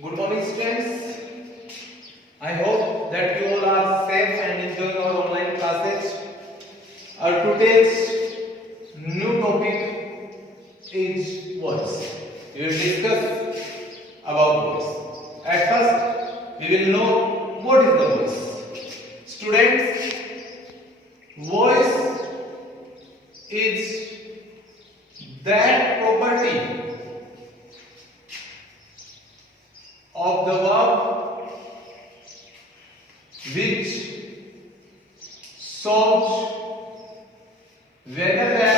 Good morning, students. I hope that you all are safe and enjoying our online classes. Our today's new topic is voice. We will discuss about voice. At first, we will know what is the voice. Students, voice is that property of the verb which shows whether the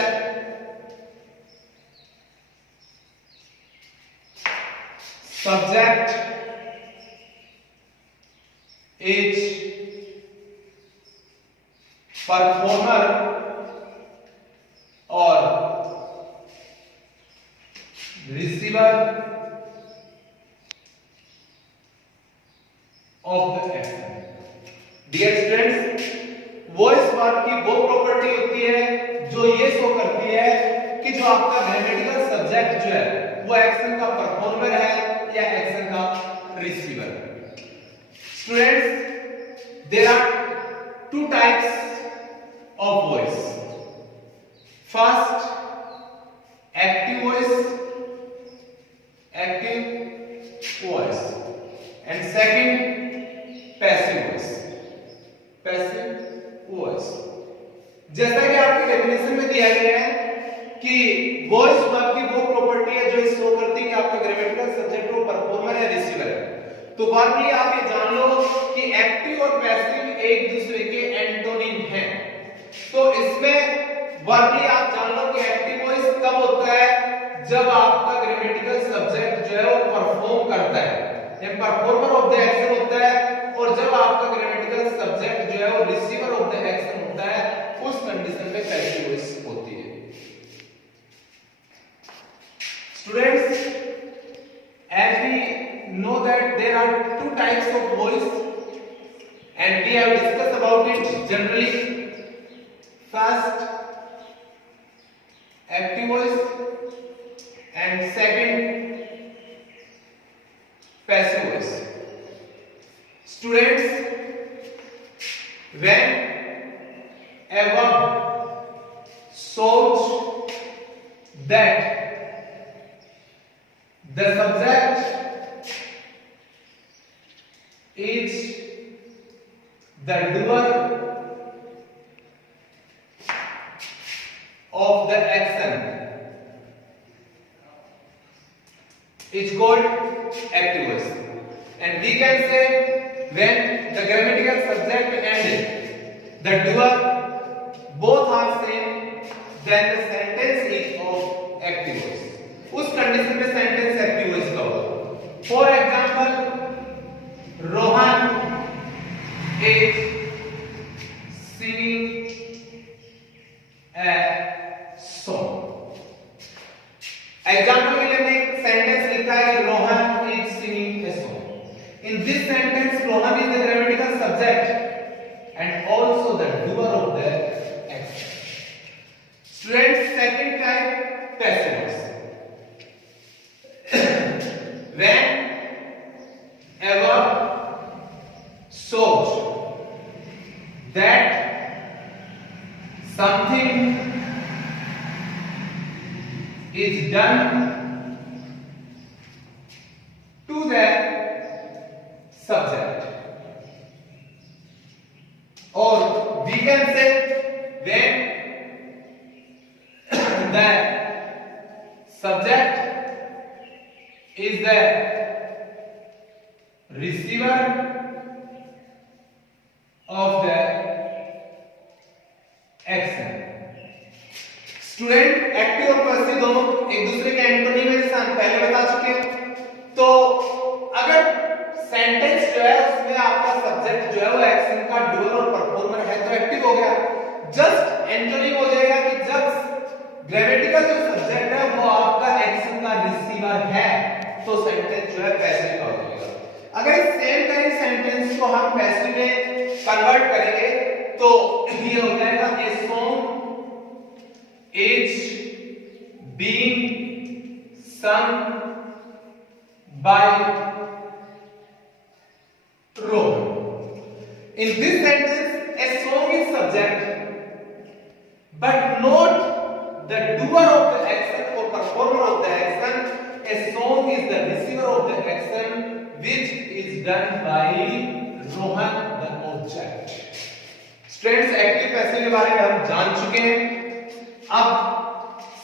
subject is performer or receiver of the action. Dear students, voice verb की वो property होती है जो ये show करती है कि जो आपका ग्रामेटिकल सब्जेक्ट जो है वो एक्शन का परफॉर्मर है या एक्शन का रिसीवर है. Students, there are two types of voice. First, active voice, and second, passive voice. जैसा कि आपके डेफिनेशन में दिया गया है कि वॉइस वर्ब की वो प्रॉपर्टी है जो इस शो करती है कि आपका ग्रामेटिकल सब्जेक्ट वो परफॉर्मर है, रिसीवर है. तो वर्बली आप ये जान लो कि एक्टिव और पैसिव एक दूसरे के एंटोनिम हैं. तो इसमें वर्बली आप जान लो कि एक्टिव वॉइस कब होता है जब आपका ग्रामेटिकल सब्जेक्ट जो है वो परफॉर्म करता है, परफॉर्मर ऑफ द एक्शन होता है, और जब आपका ग्रामेटिकल सब्जेक्ट जो है वो रिसीवर ऑफ द एक्शन होता है, उस कंडीशन में पैसिव वॉइस होती है. Students, as we know that there are two types of voice and we have discussed about it generally. First, active voice and second, passive voice. Students, when a verb shows that the subject is the doer of the action is called active voice. And we can say when the grammatical subject and the doer both are same, then the sentence is of active voice. उस condition में sentence active voice का होगा. For example, Rohan is singing a song. Example के लिए हमने एक sentence लिखा है, Rohan is singing a song. In this sentence, Rohan is the grammatical subject and also the doer of the action. Students, second type, passive voice. When a verb shows that something is done to the subject, or we can say when the subject is the receiver of the action. Student, active और passive दोनों एक दूसरे के antonym है, जैसे हम पहले बता चुके हैं. तो अगर सेंटेंस जो है उसमें आपका सब्जेक्ट जो है वो एक्शन का डूअर और परफॉर्मर है तो एक्टिव हो गया. जस्ट एंटोनिम हो जाएगा कि जब ग्रामेटिकल जो सब्जेक्ट है वो आपका एक्शन का रिसीवर है तो सेंटेंस जो है पैसिव का हो जाएगा. अगर इस सेम काइंड सेंटेंस को हम पैसिव में कन्वर्ट करेंगे तो ये हो जाएगा, a song is being sung by is the receiver of the action which is done by Rohan the object. Students active passive के बारे में हम जान चुके हैं। अब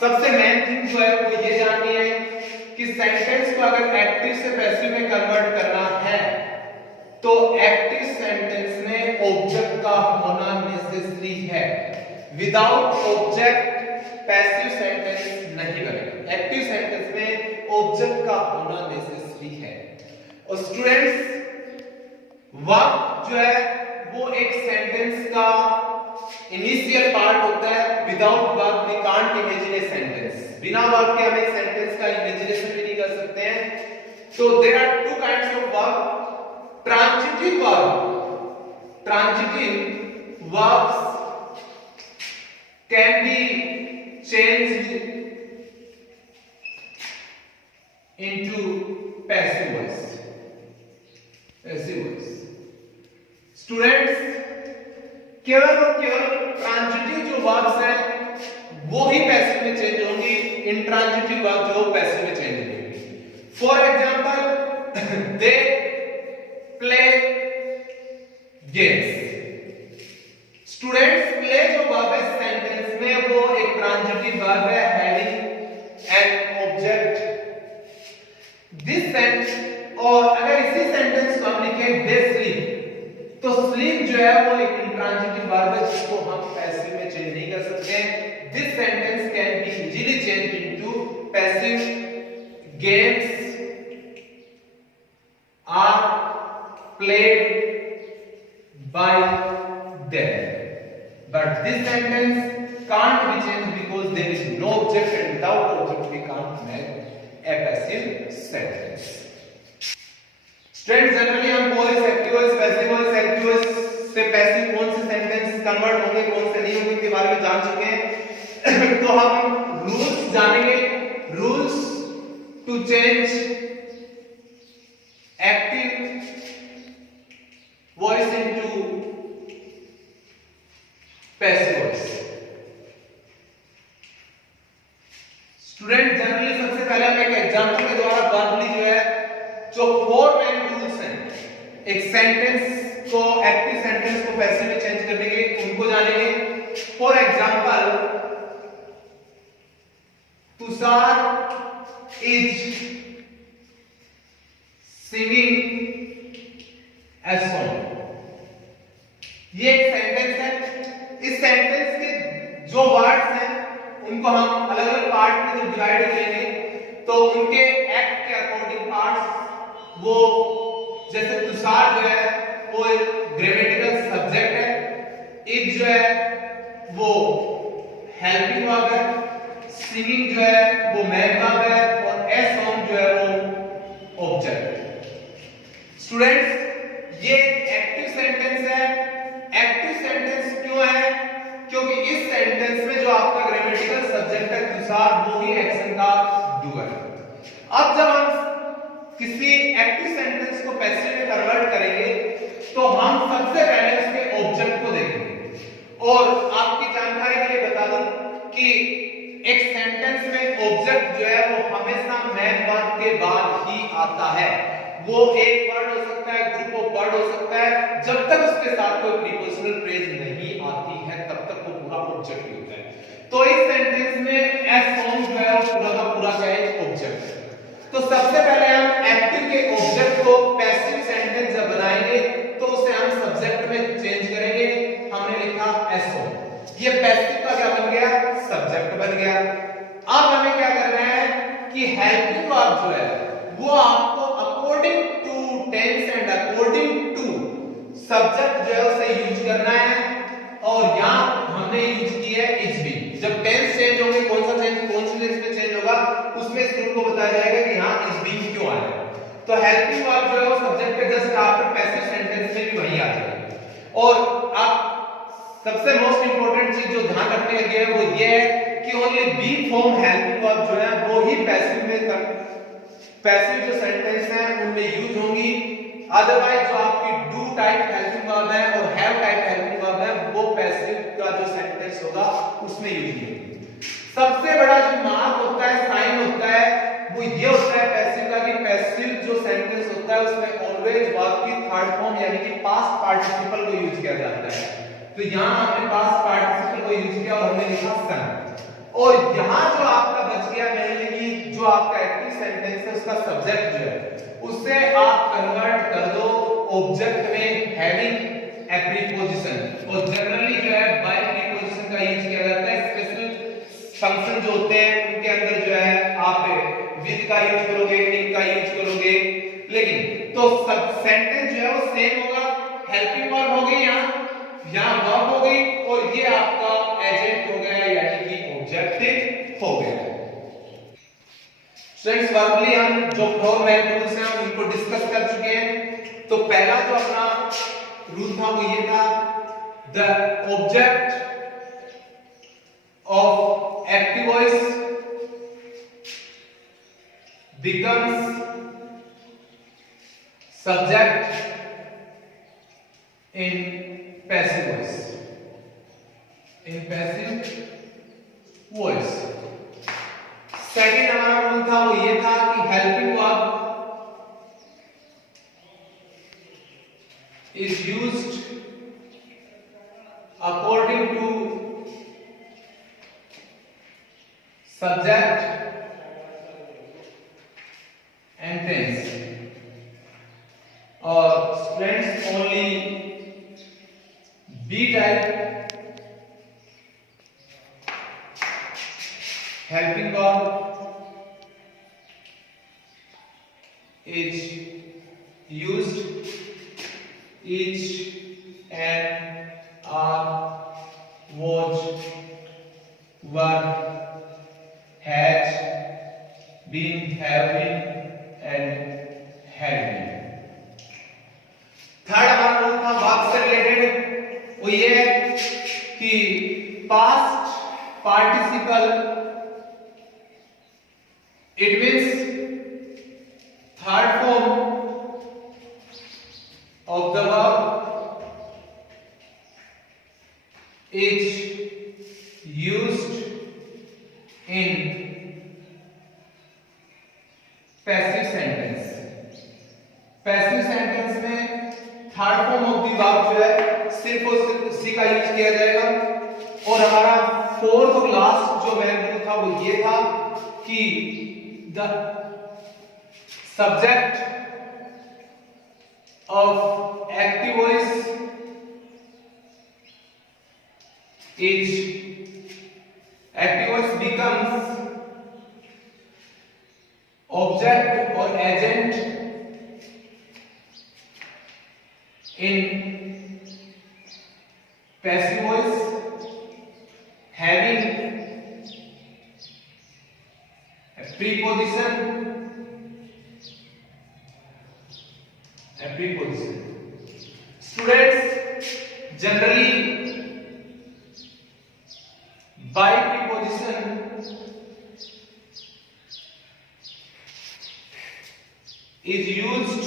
सबसे मेन थिंग जो है वो ये जाननी है कि सेंटेंस को अगर एक्टिव से पैसिव में कन्वर्ट करना है तो एक्टिव सेंटेंस में ऑब्जेक्ट का होना नेसेसरी है। विदाउट ऑब्जेक्ट पैसिव सेंटेंस नहीं बनेगा। एक्टिव सेंटेंस में ऑब्जेक्ट का होना नेसेसरी है। और स्टूडेंट्स वर्ब जो है वो एक सेंटेंस का इनिशियल पार्ट होता है। Without verb we can't imagine a sentence. बिना वर्ब के हम एक सेंटेंस का इमेजिनेशन भी नहीं कर सकते हैं। तो there are two kinds of verb. Transitive verb, transitive verbs can be changed into passive voice. Passive voice students केवल और केवल ट्रांजिटिव जो वर्ब्स हैं वो ही पैसिव में चेंज होंगी। इंट्रांजिटिव वर्ब जो पैसिव में चेंज होंगी। For example they play games. Students play जो वर्ब है सेंटेंस में वो एक ट्रांजिटिव वर्ब है having an object. This sentence और अगर इसी सेंटेंस को हम लिखें दे स्लीप तो स्लीप जो है वो एक इंट्रांजिटिव वर्ब है जिसको हम पैसिव में चेंज नहीं कर सकते। This sentence can be easily change into passive. Games are played by them. But this sentence can't be changed because there is no object and without object we can't make a passive sentence. Students generally हम voice, active voice, passive voice, active voice से passive कौन से sentence convert होंगे कौन से नहीं होंगे के बारे में जान चुके हैं। तो हम रूल्स जानेंगे। Rules to change active voice into passive voice. Student generally सबसे पहले हम एक एग्जांपल के द्वारा वर्बली जो है जो 4 मेन रूल्स हैं एक सेंटेंस को एक्टिव सेंटेंस को पैसिव में चेंज करने के उनको जानेंगे। For example Tushar is singing a song. ये एक सेंटेंस है। इस सेंटेंस के जो वर्ड्स हैं उनको हम अलग अलग पार्ट में जब डिवाइड करेंगे तो उनके एक्ट के अकॉर्डिंग पार्ट्स वो जैसे तुषार जो है वो ग्रामेटिकल सब्जेक्ट है। इट जो है वो हेल्पिंग वर्ब है। सिंगिंग जो है वो मैन वर्ब है और ए सॉन्ग जो है वो ऑब्जेक्ट है। स्टूडेंट्स ये एक्टिव सेंटेंस है। एक्टिव सेंटेंस क्यों है? क्योंकि इस सेंटेंस में जो आपका ग्रामेटिकल सब्जेक्ट है तुषार वो ही एक्शन का डूअर है। अब जब हम किसी एक्टिव सेंटेंस को पैसिव में कन्वर्ट करेंगे तो हम सबसे पहले उसके ऑब्जेक्ट को देखेंगे। और आपकी जानकारी के लिए बता दूं कि एक सेंटेंस में ऑब्जेक्ट जो है वो हमेशा मैन वर्ब के बाद ही आता है। वो एक वर्ड हो सकता है, ग्रुप ऑफ वर्ड हो सकता है। जब तक उसके साथ कोई प्रीपोजिशनल फ्रेज नहीं आती है तब तक वो पूरा ऑब्जेक्ट ही होता है। तो इस सेंटेंस में ए सॉन्ग जो है वो पूरा का पूरा क्या है? ऑब्जेक्ट है। तो सबसे पहले हम एक्टिव के ऑब्जेक्ट को पैसिव सेंटेंस जब बनाएंगे तो उसे हम सब्जेक्ट में चेंज करेंगे। हमने लिखा ए सॉन्ग। ये पैसिव का क्या बन गया? सब्जेक्ट बन गया। अब हमें क्या करना है कि हेल्पिंग वर्ब जो है वो आपको according to tense and according to subject जो है उसे यूज करना है। और यहां हमने यूज किया है इज बी। जब टेंस चेंज होंगे कौन सा टेंस में चेंज होगा उसमें स्टूडेंट को बताया जाएगा कि यहां इज बी क्यों आया। तो हेल्पिंग वर्ब जो है वो सब्जेक्ट के जस्ट आफ्टर पैसिव सेंटेंस में भी वही आ जाएगी। और आप सबसे मोस्ट इंपोर्टेंट चीज जो ध्यान रखने लगे हैं वो ये है कि only be form helping verb जो है वो ही पैसिव जो सेंटेंस है उनमें यूज होंगी। अदरवाइज जो आपकी डू टाइप हेल्पिंग वर्ब है और हैव टाइप हेल्पिंग वर्ब है वो पैसिव का जो सेंटेंस होगा उसमें यूज होगी। सबसे बड़ा जो मार्क होता है, साइन होता है वो ये होता है पैसिव का वर्ब की थर्ड फॉर्म यानी कि पास्ट पार्टिसिपल को यूज किया जाता है। तो यहां हमने पास्ट पार्टिसिपल को यूज किया और हमने लिखा सन। और यहां जो आपका बच गया मेनली कि जो आपका एक्टिव सेंटेंस है उसका सब्जेक्ट जो है उससे आप कन्वर्ट कर दो ऑब्जेक्ट में हैविंग ए प्रीपोजिशन। और जनरली जो है बाय प्रीपोजिशन का यूज किया जाता है। स्पेशल फंक्शन जो होते हैं उनके अंदर जो है आप विद का यूज करोगे, इन का यूज करोगे, लेकिन तो सब सेंटेंस जो है वो सेम होगा। हेल्पिंग वर्ब हो गई, यहाँ वर्ब हो गई और ये आपका एजेंट हो गया यानी कि ऑब्जेक्टिव हो गया। स्टूडेंट्स वर्बली हम जो फोर मेन रूल्स हैं हम इनको डिस्कस कर चुके हैं। तो पहला जो अपना रूल था वो ये था, the object of active voice becomes subject in passive voice. In passive voice. Second हमारा रूल था वो ये था कि helping verb is used according to subject and tense. Or students only B type helping verb is used each and are, was, were, has been, have been and had been. Third हमारा rule था verb से related वो ये है कि past participle it means third form of the verb is used in passive sentence. Passive sentence में third form of the verb जो है सिर्फ और सिर्फ उसी का यूज किया जाएगा। और हमारा फोर्थ और लास्ट जो मेन रूल था वो ये था कि the subject of active voice becomes object or agent in passive voice having a preposition Students generally by preposition is used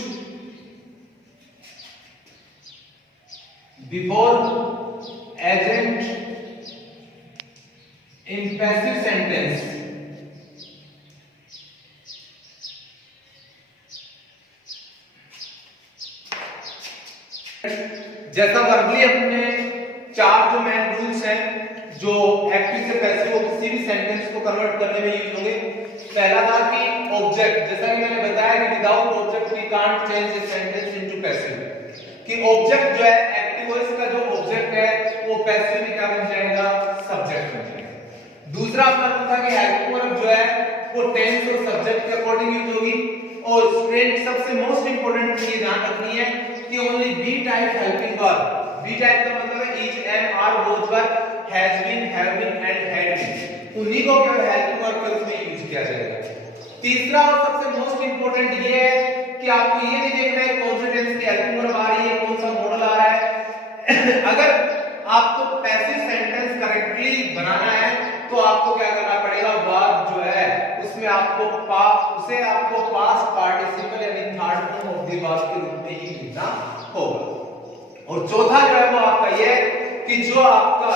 before agent in passive sentence. जैसा वर्बली अपने चार जो मेन रूल्स हैं जो एक्टिव से पैसिव को किसी भी सेंटेंस को कन्वर्ट करने में यूज होंगे। पहला था कि ऑब्जेक्ट, जैसा कि मैंने बताया कि without object we can't change the sentence into passive, कि ऑब्जेक्ट जो है एक्टिव वॉइस का जो ऑब्जेक्ट है वो पैसिव में क्या बन जाएगा, सब्जेक्ट बन जाएगा। दूसरा अपना रूल था कि हेल्पिंग वर्ब जो है वो टेंस और सब्जेक्ट के अकॉर्डिंग यूज होगी। और स्टूडेंट सबसे मोस्ट इंपोर्टेंट चीज ध्यान रखनी है कि only be type helping verb, be type का मतलब है is am are both verb has been, have been and had been, उन्हीं को क्या हेल्पिंग वर्ब के रूप में यूज किया जाएगा। तीसरा और सबसे मोस्ट इंपोर्टेंट ये है कि आपको ये नहीं देखना है कौन से टेंस की हेल्पिंग वर्ब आ रही है, कौन सा मॉडल आ रहा है। अगर आपको पैसिव सेंटेंस करेक्टली बनाना है तो आपको क्या करना पड़ेगा, वर्ब जो है उसमें आपको उसे आपको पास्ट पार्टिसिपल यानी third form of the verb के रूप में ही लिखना होगा। और चौथा जो है वो आपका ये कि जो आपका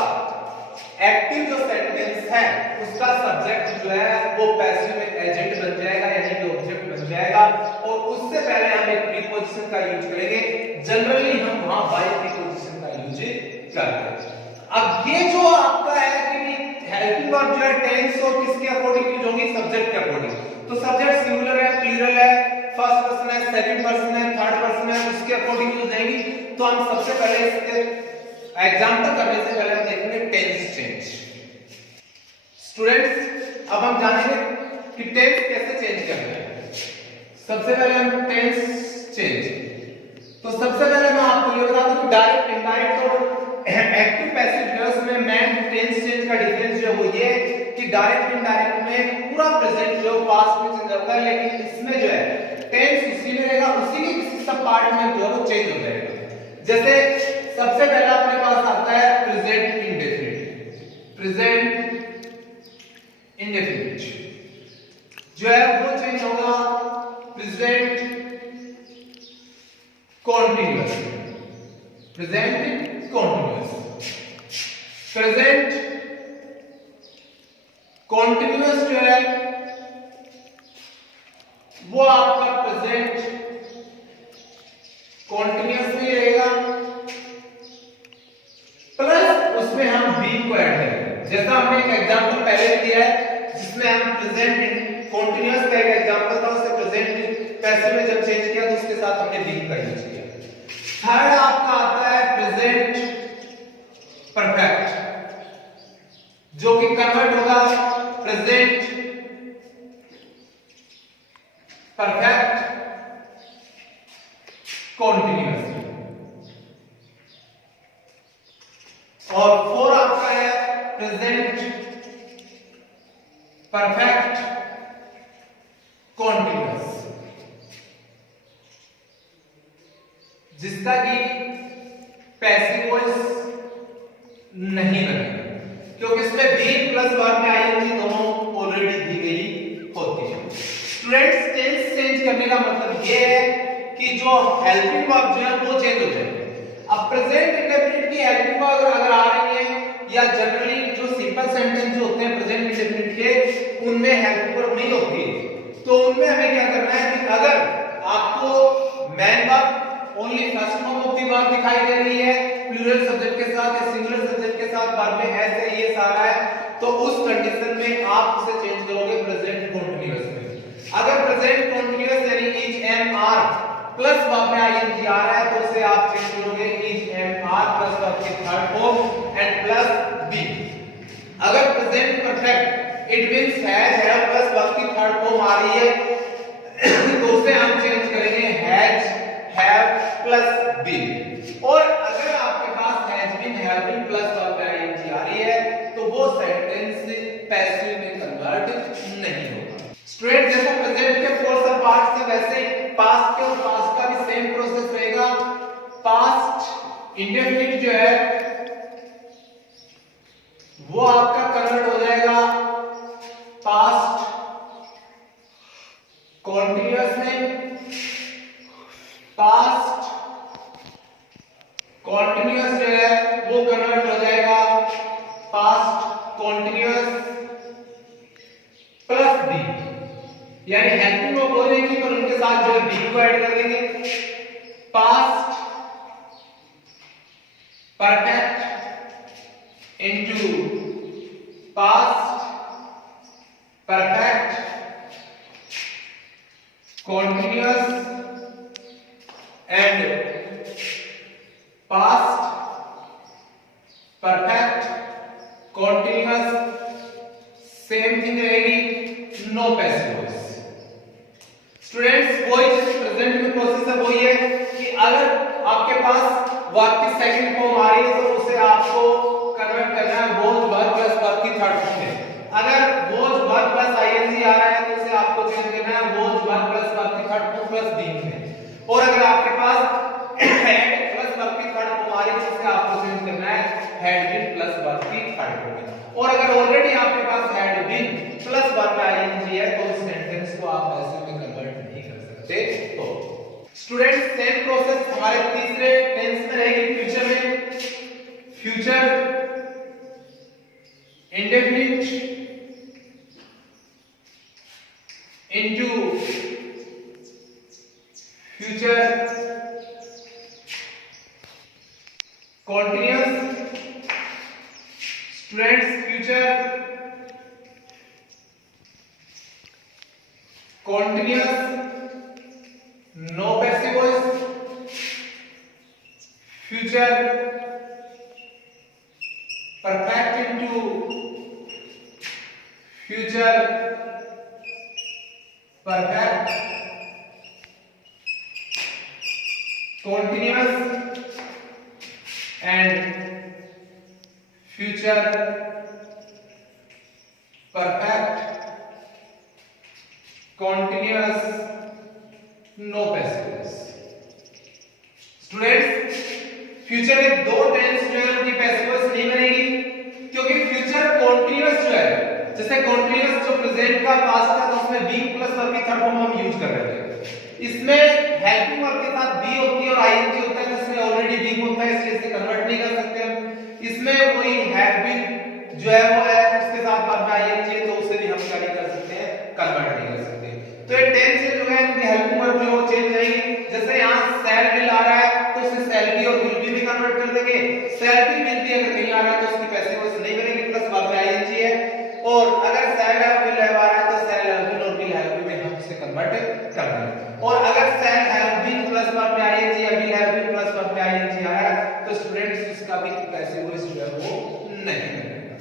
एक्टिव जो सेंटेंस है उसका सब्जेक्ट जो है वो पैसिव में एजेंट बन जाएगा यानी कि ऑब्जेक्ट बन हो जाएगा और उससे पहले हम एक प्रीपोजिशन का यूज करेंगे। जनरली हम वहां बाय प्रीपोजिशन का यूज करते हैं। अब ये जो आपका है कि हेल्पिंग वर्ब जो है टेंस और किसके अकॉर्डिंग यूज होगी, सब्जेक्ट के अकॉर्डिंग। तो सब्जेक्ट सिंगुलर है, प्लूरल है, फर्स्ट पर्सन है, सेकंड पर्सन है, थर्ड पर्सन है, उसके अकॉर्डिंग यूज होगी। तो हम सबसे पहले इसके एग्जांपल करने से पहले हम देखेंगे टेंस चेंज। स्टूडेंट्स अब हम जानेंगे कि टेंस कैसे चेंज करना है। सबसे पहले हम टेंस चेंज, तो सबसे पहले मैं आपको ये बता दूं कि डायरेक्ट, इनडायरेक्ट और एक्टिव पैसिव टेंस में मेन टेंस चेंज का डिफरेंस जो है वो ये कि डायरेक्ट इंडायरेक्ट में पूरा प्रेजेंट जो पास्ट में चेंज होता है, लेकिन इसमें जो है टेंस उसी में रहेगा, उसी के किसी सब पार्ट में जो है वो चेंज हो जाएगा। जैसे सबसे पहला अपने पास आता है प्रेजेंट इंडेफिनिट। प्रेजेंट इंडेफिनिट जो है वो चेंज होगा present continuous. Present continuous, present continuous जो है वो आपका प्रेजेंट कॉन्टिन्यूअस में रहेगा, प्लस उसमें हम बी को ऐड करेंगे। जैसा हमने एक एग्जांपल पहले दिया है जिसमें हम प्रेजेंट कॉन्टिन्यूअस का एक एग्जांपल था, उसे प्रेजेंट पैसिव में जब चेंज किया तो उसके साथ हमने बी का यूज किया। थर्ड आपका आता है प्रेजेंट परफेक्ट, जो कि कन्वर्ट होगा प्रेजेंट परफेक्ट कॉन्टिन्यूअस। और फोर आपका है प्रेजेंट परफेक्ट कॉन्टिन्यूअस, जिसका कि पैसिव वॉइस नहीं बनेगा क्योंकि इसमें बी प्लस वर्ब में आईएनजी दोनों ऑलरेडी दी गई होती है। स्टूडेंट्स टेंस चेंज करने का मतलब ये है कि जो हेल्पिंग वर्ब जो है वो चेंज हो जाएगा। अब प्रेजेंट इंडेफिनिट की हेल्पिंग वर्ब अगर आ रही है या जनरली जो सिंपल सेंटेंस जो होते हैं प्रेजेंट इंडेफिनिट के उनमें हेल्पिंग वर्ब नहीं होती है, तो उनमें हमें क्या करना है कि अगर आपको main verb only first form of the verb दिखाई दे रही है प्लूरल सब्जेक्ट के साथ या सिंगुलर सब्जेक्ट के साथ, वर्ब में एस है ये सारा है, तो उस कंडीशन में आप उसे चेंज करोगे प्रेजेंट कॉन्टिन्यूअस में। अगर प्रेजेंट कॉन्टिन्यूअस यानी is am are plus verb में आईएनजी आ रहा है तो उसे आप चेंज करोगे is am are plus verb के third form and plus be. अगर present perfect it means have plus verb की थर्ड फॉर्म आ रही है तो उसे हम चेंज करेंगे हैज हैव प्लस बीन। और अगर आपके पास has been have been plus verb में आईएनजी आ रही है तो वो सेंटेंस पैसिव में कन्वर्ट नहीं होगा। स्टूडेंट जैसा प्रेजेंट के फोर सब पार्ट्स है वैसे ही पास्ट के और पास्ट का भी सेम प्रोसेस रहेगा। पास्ट इंडेफिनिट जो है वो आपका कन्वर्ट हो जाएगा पास्ट कॉन्टिन्यूअस में। पास्ट कॉन्टिन्यूअस जो है वो कन्वर्ट हो जाएगा पास्ट कॉन्टिन्यूअस प्लस बी, यानी हेल्पिंग वर्ब हो जाएगी पर उनके साथ जो है बी को ऐड कर देंगे। Past perfect into past perfect continuous and past perfect continuous same thing रहेगी, नो पैसिव वॉइस। स्टूडेंट्स वही प्रेजेंट में प्रोसेस है वही है कि अगर आपके पास वर्ब की सेकंड फॉर्म आ रही है तो उसे आपको कन्वर्ट करना है वॉज वर्ब प्लस वर्ब की थर्ड फॉर्म में। अगर वॉज वर्ब प्लस आईएनजी आ रहा है तो उसे आपको चेंज करना है वॉज वर्ब प्लस वर्ब की थर्ड फॉर्म प्लस बीइंग में। और अगर आपके पास हैड प्लस वर्ब की थर्ड फॉर्म आ रही है तो उसे आपको चेंज करना है हैड बीन प्लस वर्ब की थर्ड फॉर्म में। और अगर ऑलरेडी आपके पास हैड बीन प्लस वर्ब में आईएनजी है तो उस सेंटेंस को आप ऐसे में कन्वर्ट नहीं कर सकते। तो स्टूडेंट्स सेम प्रोसेस हमारे तीसरे टेंस में रहेगी फ्यूचर में। Future indefinite into future continuous, students future continuous, no passive voice, future perfect into future perfect, continuous and future perfect, continuous, no passive voice। Students future में दो tense जो है उनकी पैसिव वॉइस नहीं बनेगी, क्योंकि फ्यूचर कॉन्टिन्यूअस जो है, जैसे कॉन्टिन्यूअस जो प्रेजेंट का पास्ट का तो उसमें बी प्लस वर्ब की थर्ड फॉर्म हम यूज कर रहे थे। इसमें हेल्पिंग वर्ब के साथ बी होती है और आईएनजी होता है, जिसमें ऑलरेडी बी होता है, इसलिए इसे कन्वर्ट नहीं कर सकते हम। इसमें वही हैव बीन जो है वो है, उसके साथ बाद में आईएनजी है, तो उसे भी हम क्या नहीं कर सकते हैं, कन्वर्ट नहीं कर सकते। तो ये टेंस से जो है इनकी हेल्पिंग वर्ब जो है चेंज जाएगी। जैसे यहां शैल विल आ रहा है तो उसे शैल बी और विल बी में कन्वर्ट कर देंगे। शैल बी विल बी अगर कहीं आ रहा है तो उसकी पैसिव वॉइस नहीं बनेगी, प्लस बाद में आईएनजी है। और अगर शैल हैव विल हैव आ रहा है तो शैल हैव विल और विल हैव बी में हम इसे कन्वर्ट कर देंगे। और अगर शैल हैव बीन प्लस बाद में आईएनजी या विल हैव बीन प्लस बाद में आईएनजी आ रहा है तो स्टूडेंट्स उसका भी पैसिव वॉइस जो है वो नहीं बनेगा।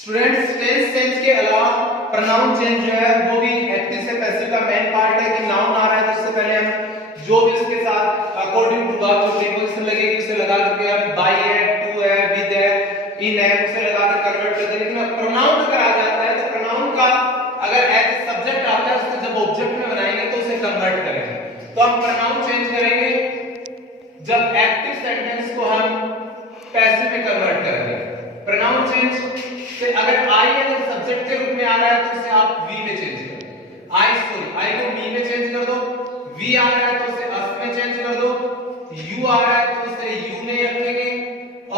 स्टूडेंट्स टेंस चेंज के अलावा प्रोनाउन चेंज जो है वो भी एक्टिव से पैसिव का मेन पार्ट है। कि नाउन आ रहा है तो उससे पहले हम जो भी उसके साथ अकॉर्डिंग टू वर्ब जो प्रीपोजिशन लगेगी उसे लगा करके हम बाय है, टू है, विद है, इन है उसे लगा कर कन्वर्ट कर देंगे। लेकिन प्रोनाउन अगर आ जाता है तो प्रोनाउन का अगर एज ए सब्जेक्ट आता है उसको जब ऑब्जेक्ट में बनाएंगे तो उसे कन्वर्ट करेंगे। तो हम प्रोनाउन चेंज करेंगे जब एक्टिव सेंटेंस को हम पैसिव में कन्वर्ट करेंगे। प्रोनाउन चेंज से अगर आई है तो सब्जेक्ट के रूप में आ रहा है तो उसे आप वी में चेंज करो। आई को मी में चेंज कर दो। वी आ रहा है तो उसे अस में चेंज कर दो। यू आ रहा है तो उसे यू में रखेंगे।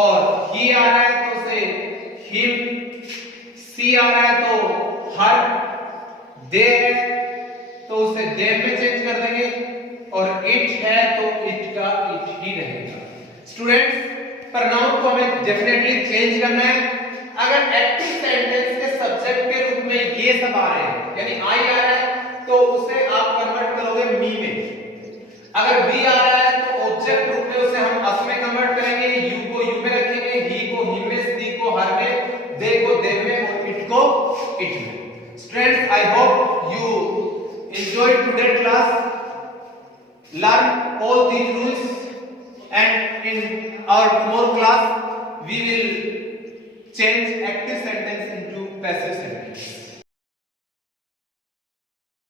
और ही आ रहा है तो उसे हिम। सी आ रहा है तो हर। दे है तो उसे देम में चेंज कर देंगे। और इट है तो इट का इट ही रहेगा। स्टूडेंट्स प्रोनाउन को हमें डेफिनेटली चेंज करना है। अगर एक्टिव सेंटेंस के सब्जेक्ट के रूप में ये सब आ रहे हैं यानी आई आ रहा है तो उसे आप कन्वर्ट करोगे मी में। अगर वी आ रहा है तो ऑब्जेक्ट रूप में उसे हम अस में कन्वर्ट करेंगे। यू को यू में रखेंगे, ही को ही में, सी को हर में, दे को दे में और इट को इट में। Students I hope you enjoyed today's class, learn all these rules, and in our tomorrow class we will change active sentence into passive sentence.